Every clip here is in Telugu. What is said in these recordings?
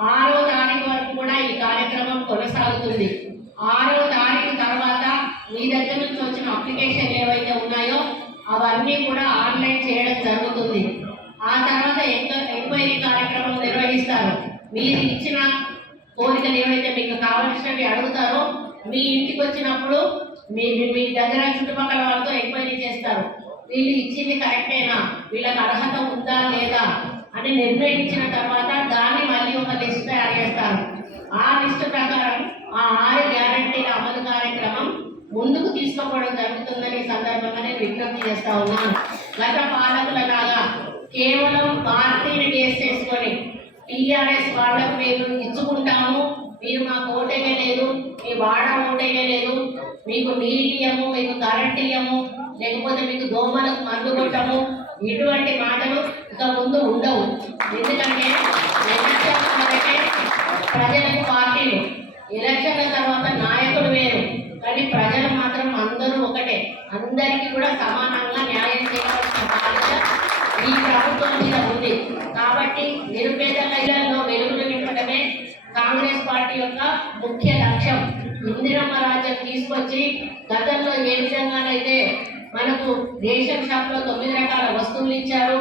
ఆరో తారీఖు వరకు కూడా ఈ కార్యక్రమం కొనసాగుతుంది. ఆరో తారీఖు తర్వాత మీ దగ్గర నుంచి వచ్చిన అప్లికేషన్లు ఏవైతే ఉన్నాయో అవన్నీ కూడా ఆన్లైన్ చేయడం జరుగుతుంది. ఆ తర్వాత ఎంక్వైరీ కార్యక్రమం నిర్వహిస్తారు. మీరు ఇచ్చిన కోరికలు ఏవైతే మీకు కావలసినవి అడుగుతారో మీ ఇంటికి వచ్చినప్పుడు మీ మీ- మీ దగ్గర చుట్టుపక్కల వాళ్ళతో ఎంక్వైరీ చేస్తారు. వీళ్ళు ఇచ్చింది కరెక్టేనా? వీళ్ళకి అర్హత ఉందా లేదా? అని నిర్ణయించిన తర్వాత దాన్ని మళ్ళీ ఒక లిస్ట్ తయారు చేస్తారు ఆ లిస్ట్ ప్రకారం ఆ ఆరు గ్యారంటీల అమలు కార్యక్రమం తీసుకోవడం జరుగుతుందని సందర్భంగా నేను విజ్ఞప్తి చేస్తా ఉన్నాను. గత పాలకుల లాగా కేవలం పార్టీని బేస్ చేసుకొని టీఆర్ఎస్ వాళ్ళకు మేము ఇచ్చుకుంటాము. మీరు మాకు లేదు మీ వాడ ఓటేయలేదు మీకు నీళ్ళు ఇయ్యము మీకు కరెంట్ ఇయ్యము లేకపోతే మీకు దోమలకు మందు కొట్టము ఇటువంటి మాటలు ఇక ముందు ఉండవు. ఎందుకంటే ఎలక్షన్ ప్రజలకు పార్టీలు. ఎలక్షన్ల తర్వాత నాయకులు వేరు. కానీ అందరికీ కూడా సమానంగా న్యాయం చేయవలసిన బాధ్యత ఈ ప్రభుత్వం మీద ఉంది. కాబట్టి నిరుపేద ఇళ్ళలో వెలుగులు నింపడమే కాంగ్రెస్ పార్టీ యొక్క ముఖ్య లక్ష్యం. ఇందిరమ్మ రాజ్యం తీసుకొచ్చి గతంలో ఏ విధంగానైతే మనకు రేషన్ షాప్లో తొమ్మిది రకాల వస్తువులు ఇచ్చారు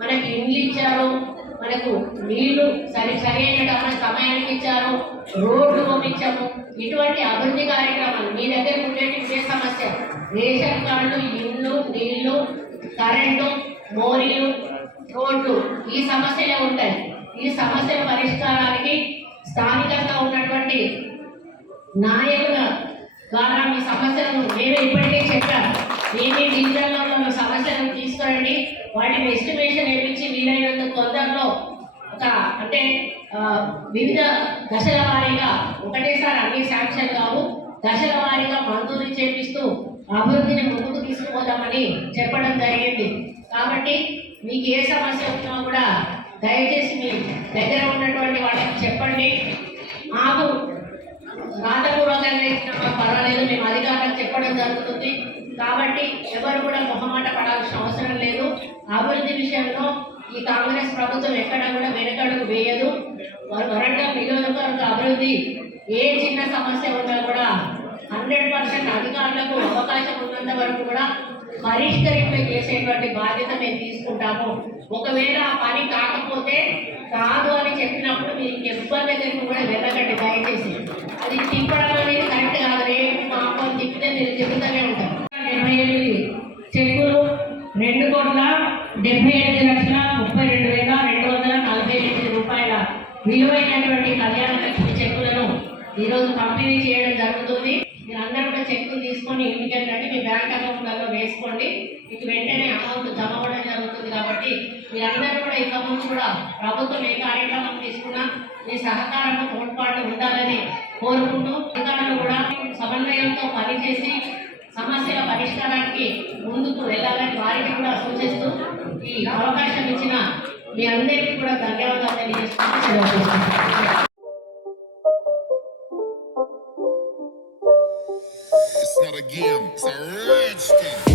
మనకి ఇండ్లు ఇచ్చారు మనకు నీళ్ళు సరి సరైన సమయానికి ఇచ్చారు రోడ్లు పంపించాము. ఇటువంటి అభివృద్ధి కార్యక్రమాలు మీ దగ్గర ఉండేటి ఇదే సమస్య. రేషన్ కార్డులు ఇండ్లు నీళ్ళు కరెంటు మోరీలు రోడ్లు ఈ సమస్యలే ఉంటాయి. ఈ సమస్యల పరిష్కారానికి స్థానికంగా ఉన్నటువంటి నాయకుల ద్వారా మీ సమస్యలను నేను ఇప్పటికే చెప్పాను. ఏమి డివిజన్లో ఉన్న సమస్యలను తీసుకురండి వాటిని ఎస్టిమేషన్ వేయించి వీలైనంత తొందరలో ఒక అంటే వివిధ దశల వారీగా ఒకటేసారి అన్ని శాంక్షన్ కావు. దశల వారీగా మంజూరు చేపిస్తూ అభివృద్ధిని ముందుకు తీసుకుపోదామని చెప్పడం జరిగింది. కాబట్టి మీకు ఏ సమస్య ఉన్నా కూడా దయచేసి మీ దగ్గర ఉన్నటువంటి వాళ్ళకి చెప్పండి. మాకు రాతపూర్వకంగా ఇచ్చిన పర్వాలేదు మేము అధికారులకు చెప్పడం జరుగుతుంది. ఎవరు కూడా మొహమాట పడాల్సిన అవసరం లేదు. అభివృద్ధి విషయంలో ఈ కాంగ్రెస్ ప్రభుత్వం ఎక్కడ కూడా వెనకడుగు వేయదు. వారు వరంగల్ నియోజకవర్గ అభివృద్ధి ఏ చిన్న సమస్య ఉన్నా కూడా హండ్రెడ్ పర్సెంట్ అధికారులకు అవకాశం ఉన్నంత వరకు కూడా పరిష్కరింప చేసేటువంటి బాధ్యత మేము తీసుకుంటాము. ఒకవేళ ఆ పని కాకపోతే కాదు అని చెప్పినప్పుడు మీరు ఎవ్వరి దగ్గరికి కూడా వెళ్ళకండి దయచేసి. అది తిప్పడం అనేది కరెక్ట్ కాదు రేపు మాకు అని తిప్పితే మీరు తిప్పుతూనే ఉంటారు డెబ్బై ఎనిమిది చెక్కులు రెండు కోట్ల డెబ్బై ఎనిమిది లక్షల ముప్పై రెండు వేల రెండు వందల నలభై ఎనిమిది రూపాయల విలువైనటువంటి కళ్యాణ లక్ష్మి చెక్కులను ఈరోజు పంపిణీ చేయడం జరుగుతుంది. మీరు అందరూ కూడా చెక్కులు తీసుకొని ఇంటికి వెళ్ళండి. మీ బ్యాంక్ అకౌంట్లలో వేసుకోండి. మీకు వెంటనే అమౌంట్ జమ అవ్వడం జరుగుతుంది కాబట్టి మీరందరూ కూడా ఇక ముందు కూడా ప్రభుత్వం ఏ కార్యక్రమం తీసుకున్నా మీ సహకారం తోడ్పాటు ఉండాలని కోరుకుంటూ అధికారులు కూడా సమన్వయంతో పనిచేసి సమస్యల పరిష్కారానికి ముందుకు వెళ్ళాలని వారికి కూడా సూచిస్తూ ఈ అవకాశం ఇచ్చిన మీ అందరికీ కూడా ధన్యవాదాలు తెలియజేస్తున్నాను Again, it's a rich thing.